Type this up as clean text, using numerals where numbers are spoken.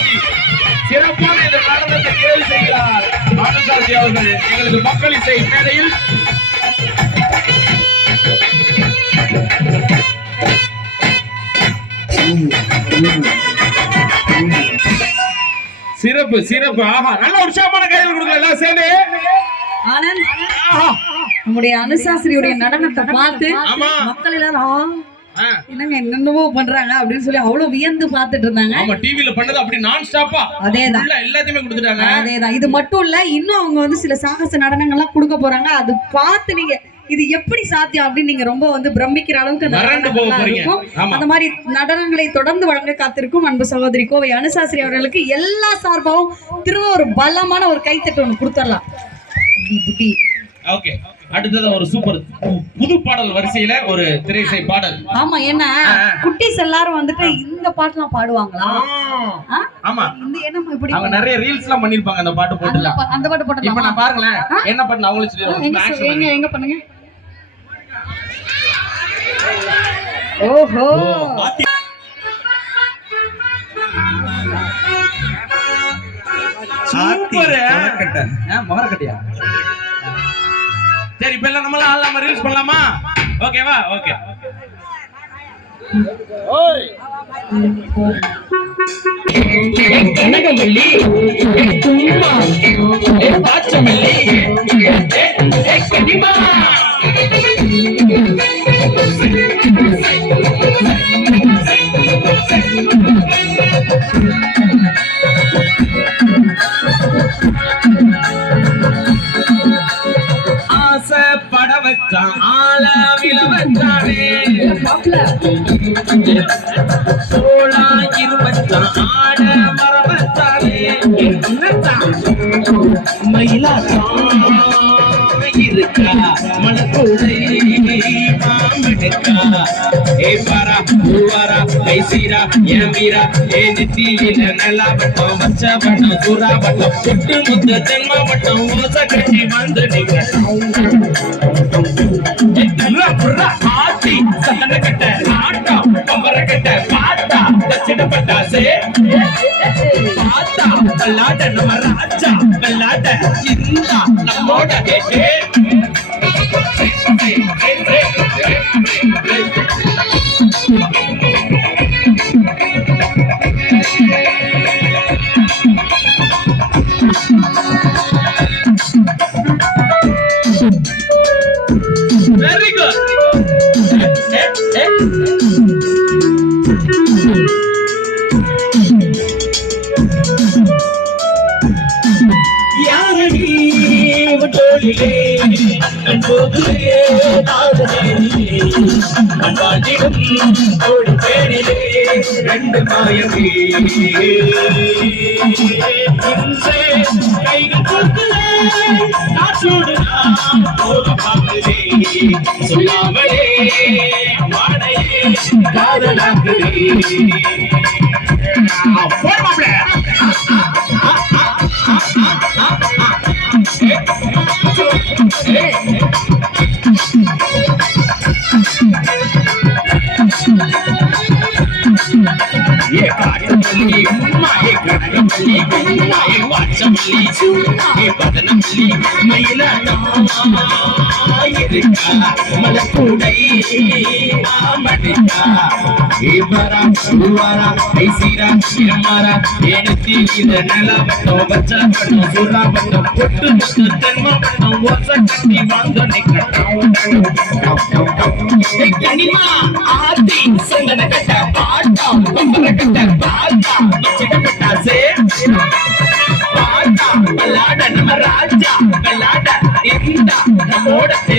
போட்டி சிறப்பான இந்த நடனத்தை நிறைவு செய்கிறார் அனுசாசி அவர்கள். எங்களது மக்கள் இசை மேடையில் சிறப்பு சிறப்பு. ஆஹா, நல்ல உற்சாகமான கையில் கொடுங்க எல்லாம் சேர்ந்து. நம்முடைய அனுசாசிரியுடைய நடனத்தை பார்த்து மக்கள் எல்லாரும் என்னங்க என்னென்னவோ பண்றாங்க அப்படின்னு சொல்லி அவ்வளவு வியந்து பார்த்துட்டு இருந்தாங்க. ஆமா, டிவில பண்ணது அப்படி நான் ஸ்டாப்பா அதேதான் எல்லாத்தையுமே கொடுத்துட்டாங்க. அதேதான். இது மட்டும் இல்ல, இன்னும் அவங்க வந்து சில சாகச நடனங்கள்லாம் கொடுக்க போறாங்க. அது பார்த்து நீங்க இது எப்படி சாத்தியம் அப்படின்னு நீங்க ரொம்ப வந்து பிரமிக்கிற அளவுக்கு இருக்கும். அந்த மாதிரி நடனங்களை தொடர்ந்து வழங்க காத்திருக்கும் அன்பு சகோதரி கோவை அனுசாசிரி அவர்களுக்கு எல்லா சார்பாகவும் திரும்ப ஒரு பலமான ஒரு கைத்தட்டு ஒண்ணு கொடுத்துடலாம். ஓகே, அடுத்தது ஒரு சூப்பர் புது பாடல் வரிசையில ஒரு திரைசை பாடல். ஆமா, என்ன குட்டீஸ் எல்லாரும் வந்துட்டு இந்த பாட்டுலாம் பாடுவாங்களா? ஆமா, இந்த என்ன இப்படி அவங்க நிறைய ரீல்ஸ் எல்லாம் பண்ணிருப்பாங்க அந்த பாட்டு போட்டுல. அந்த பாட்டு போட்டு இப்ப நான் பாருங்களேன் என்ன பண்ண அவங்களே சொல்லிடுவாங்க. எங்க பண்ணுங்க. ஓஹோ, சூப்பர். மகரக்கட்டையா? சரி, இப்ப எல்லாம் நம்மள ஆளாம ரீல்ஸ் பண்ணலாமா? ஓகேவா? ஓகே. ஓய் கனகவல்லி தும்மா பாச்சமல்லி கனிமா பட வச்சான் ஆள வில வச்சானே சோழா இருவச்சான் ஆட மர வச்சானே மயிலாட்டம் இருக்கா மனக்கூடை மாமடுக்கா ஏ பாரா பூவாரா ஐசீரா என் வீரா ஏ நெத்தியில நல்லாவட்டம் வச்சவட்டம் சூறாவட்டம் சுட்டு முத்த தென்மாவட்டம் ஓச கட்டி வந்து ஆட்டி சந்தன கட்ட ஆட்டம் கம்பர கட்ட பாத்தா தச்சிடப்பட்டா சே பாத்தா பல்லாட்ட நம்ம ராஜா பல்லாட்ட இருந்தா நம்மோட very good. யாரடி வட்டோலிலே அன்போதுலே தாதனே அன்பாடிடும் ஓடி பேரிலே ரெண்டு மாயமே இன்சே கைகள் கொடுக்கலே நாச்சோடு நான் போக பார்க்கிறே சொல்லாமலே வாடையே காதலாக்குறே போடுவாப்ல ये काटमली उम्मा ये गणमली उम्मा ये वाचमली उम्मा ये बदनमली मयलाना इरका मलकुडै मामडिका ये बरा सुवारा ऐसीरा इरमारा एनती इद नलवट्टो बच्चावट्टो सुरावट्टो पोट्टु मुट्टु तन्मवट्टो वसकट्टी वांदने कट्टाव ए कनिमा आदि संगन कट्टा पाटा கட்ட பாத்தா மச்சிடப்பட்டா சே பாத்தா பல்லாட நம்ம ராஜா பல்லாட இருந்தா நம்மோட சே